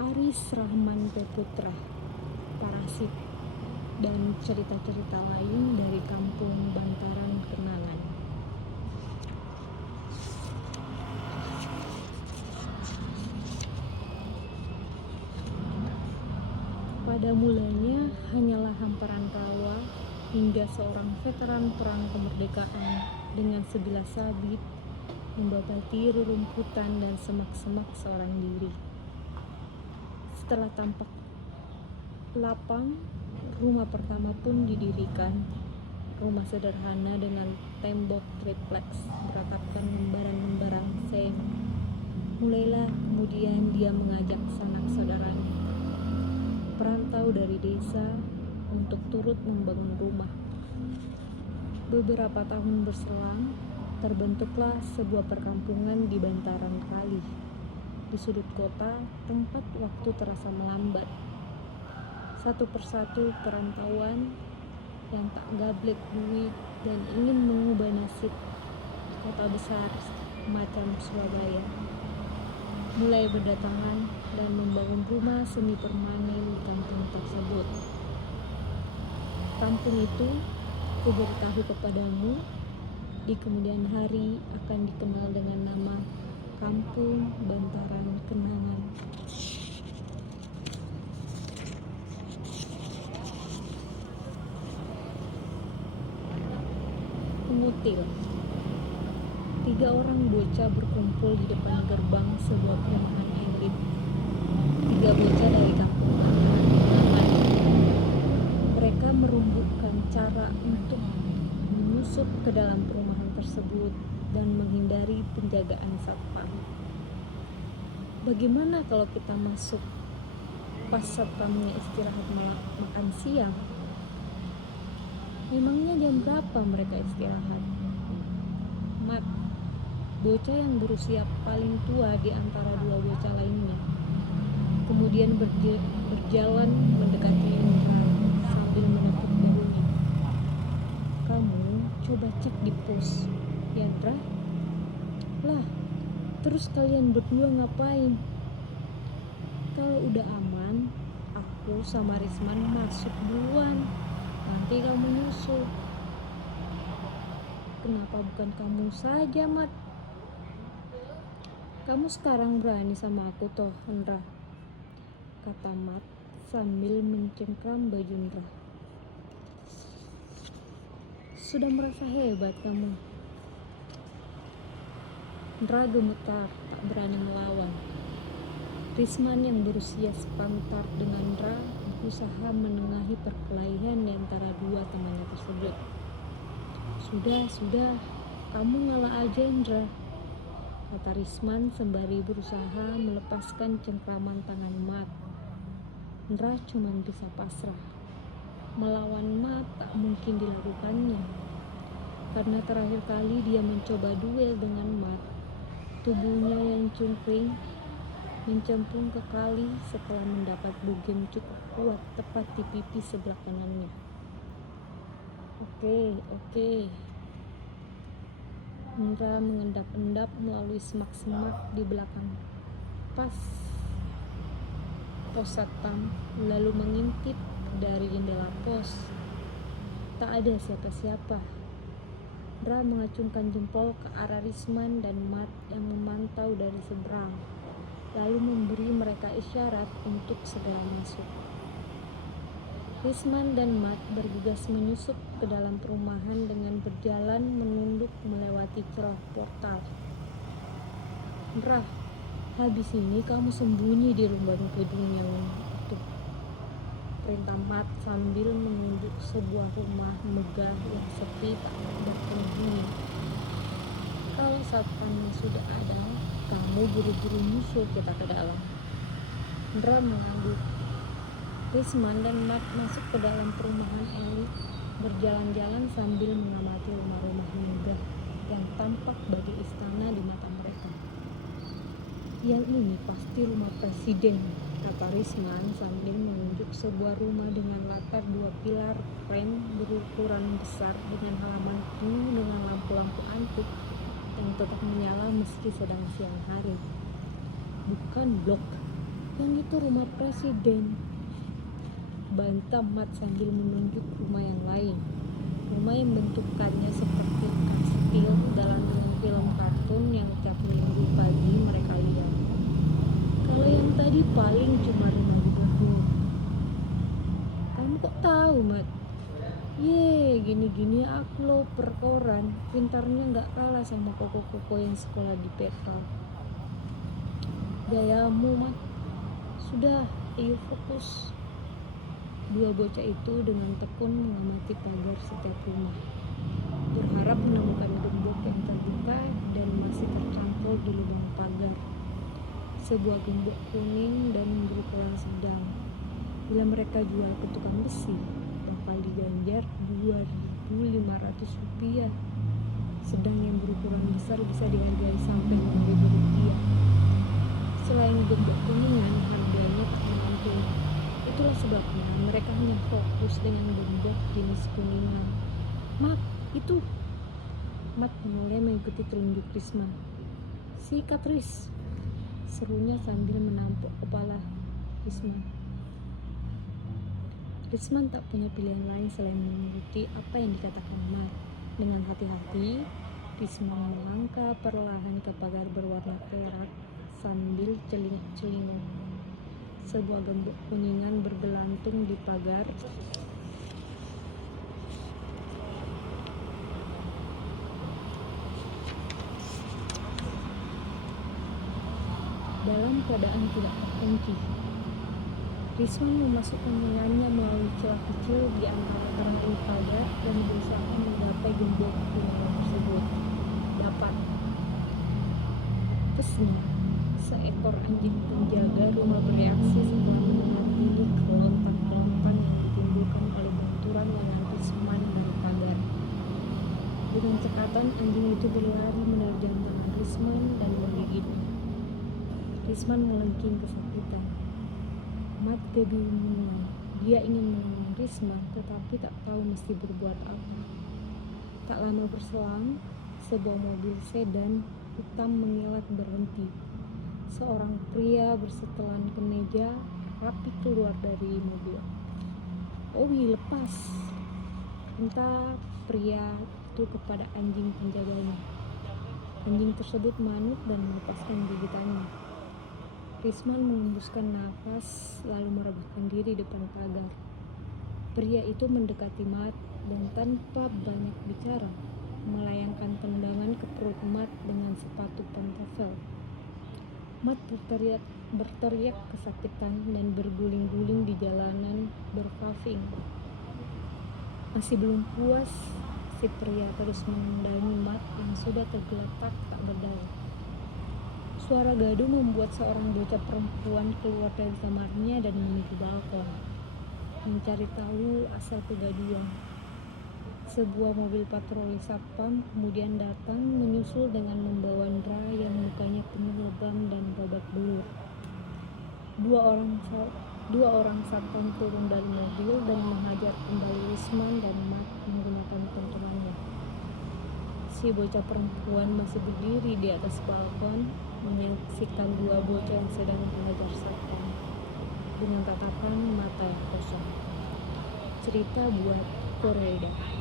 Aris Rahman Peputra, Parasit, dan cerita-cerita lain dari kampung Bantaran Kenangan. Pada mulanya hanyalah hamparan rawa hingga seorang veteran perang kemerdekaan dengan sebilah sabit membabati rerumputan dan semak-semak seorang diri. Setelah tampak lapang, rumah pertama pun didirikan. Rumah sederhana dengan tembok tripleks beratapkan lembaran-lembaran seng. Mulailah kemudian dia mengajak sanak saudaranya, perantau dari desa, untuk turut membangun rumah. Beberapa tahun berselang, terbentuklah sebuah perkampungan di bantaran kali, di sudut kota, tempat waktu terasa melambat. Satu persatu perantauan yang tak gablek duit dan ingin mengubah nasib kota besar macam Surabaya mulai berdatangan dan membangun rumah semi permanen di kampung tersebut. Kampung itu, ku beritahu kepadamu, di kemudian hari akan dikenal dengan nama Kampung Bantaran Kenangan. Pengutil. 3 orang bocah berkumpul di depan gerbang sebuah perumahan elit. 3 bocah dari kampung Bantaran Kenangan. Mereka merumbukan cara untuk menyusup ke dalam perumahan tersebut dan menghindari penjagaan satpam. Bagaimana kalau kita masuk pas satpamnya istirahat makan siang? Memangnya jam berapa mereka istirahat? Mat, bocah yang berusia paling tua di antara 2 bocah lainnya, kemudian berjalan mendekati Indra sambil menepuk bahunya. Kamu coba cek di pos, ya Indra? Lah, terus kalian berdua ngapain? Kalau udah aman, aku sama Risman masuk duluan. Nanti kamu nyusul. Kenapa bukan kamu saja, Mat? Kamu sekarang berani sama aku toh, Indra, kata Mat sambil mencengkram baju Indra. Sudah merasa hebat kamu. Indra gemetar, tak berani melawan. Risman yang berusia sepantar dengan Indra berusaha menengahi perkelahian di antara 2 temannya tersebut. Sudah, kamu ngalah aja Indra, kata Risman sembari berusaha melepaskan cengkraman tangan Mat. Indra cuma bisa pasrah. Melawan Mat tak mungkin dilakukannya, karena terakhir kali dia mencoba duel dengan Mat, tubuhnya yang cungkring mencemplung ke kali setelah mendapat bugem cukup kuat tepat di pipi sebelah kanannya. Oke. Indra mengendap-endap melalui semak-semak di belakang pos satpam, lalu mengintip dari jendela pos. Tak ada siapa-siapa. Indra mengacungkan jempol ke arah Risman dan Mat yang memantau dari seberang, lalu memberi mereka isyarat untuk segera masuk. Risman dan Mat bergegas menyusup ke dalam perumahan dengan berjalan menunduk melewati celah portal. Indra, habis ini kamu sembunyi di lubang gedung yang itu, perintah Mat sambil menunjuk sebuah rumah megah yang sepi tak ada penghuni. Kalau satpamnya sudah ada, kamu buru-buru nyusul kita ke dalam. Indra mengangguk. Risman dan Mat masuk ke dalam perumahan elit, berjalan-jalan sambil mengamati rumah-rumah megah yang tampak bagi istana di mata mereka. Yang ini pasti rumah presiden, kata Risman sambil menunjuk sebuah rumah dengan latar 2 pilar frame berukuran besar dengan halaman penuh dengan lampu-lampu antik yang tetap menyala meski sedang siang hari. Bukan blok, Yang itu rumah presiden, bantah Mat sambil menunjuk rumah yang lain. Rumah yang bentukannya seperti kastil dalam film kartun yang tiap minggu pagi mereka lihat. Kalau yang tadi paling cuma rumah gubernur. Kamu kok tahu, Mat? Gini-gini aku lo per koran, pintarnya nggak kalah sama koko-koko yang sekolah di Petra. Gayamu, Mat. Sudah, ayo fokus. Dua bocah itu dengan tekun mengamati pagar setiap rumah, berharap menemukan gembok yang terbuka dan masih tercantol di lubang pagar. Sebuah gembok kuning dan berukuran sedang. Bila mereka jual ke tukang besi, bakal diganjar Rp2.500. Sedang yang berukuran besar bisa dihargai sampai Rp5.000. Selain gembok kuningan, harganya tergantung. Itulah sebabnya mereka hanya fokus dengan gembok jenis kuningan. Mat, itu! Mat mulai mengikuti telunjuk Risma. Sikat, Ris! Serunya sambil menampuk kepala Risma. Risma tak punya pilihan lain selain mengikuti apa yang dikatakan Mat. Dengan hati-hati, Risma melangkah perlahan ke pagar berwarna perak sambil celingak-celinguk. Sebuah gembok kuningan bergelantung di pagar. Dalam keadaan tidak terkunci, Risma memasukkan tangannya melalui celah kecil di antara ranting pagar dan berusaha menggapai gembok kuningan tersebut. Dapat. Pesnya, seekor anjing penjaga rumah bereaksi setelah mendengar bunyi kelontak-kelontak yang ditimbulkan oleh benturan lengan Risma dari pagar. Dengan cekatan anjing itu berlari menerjang tangan Risma dan menggigit. Risma melengking kesakitan. Mat kebingungan. Dia ingin menolong Risma, tetapi tak tahu mesti berbuat apa. Tak lama berselang, sebuah mobil sedan hitam mengilat berhenti. Seorang pria bersetelan kemeja rapi keluar dari mobil. Owi, lepas! Perintah pria itu kepada anjing penjaganya. Anjing tersebut manut dan melepaskan gigitannya. Risman mengembuskan nafas lalu merebutkan diri depan pagar. Pria itu mendekati Mat dan tanpa banyak bicara melayangkan tendangan ke perut Mat dengan sepatu pantofel. Mat berteriak kesakitan dan berguling-guling di jalanan berpaving. Masih belum puas, si pria terus menendangi Mat yang sudah tergeletak tak berdaya. Suara gaduh membuat seorang bocah perempuan keluar dari kamarnya dan menuju balkon, mencari tahu asal kegaduhan. Sebuah mobil patroli satpam kemudian datang menyusul dengan membawa Ndra yang mukanya penuh lebam dan babak belur. Dua orang satpam turun dari mobil dan menghajar kembali Risman dan Mat menggunakan pentungannya. Si bocah perempuan masih berdiri di atas balkon menyaksikan dua bocah yang sedang dihajar satpam dengan tatapan mata yang kosong. Cerita buat Korea.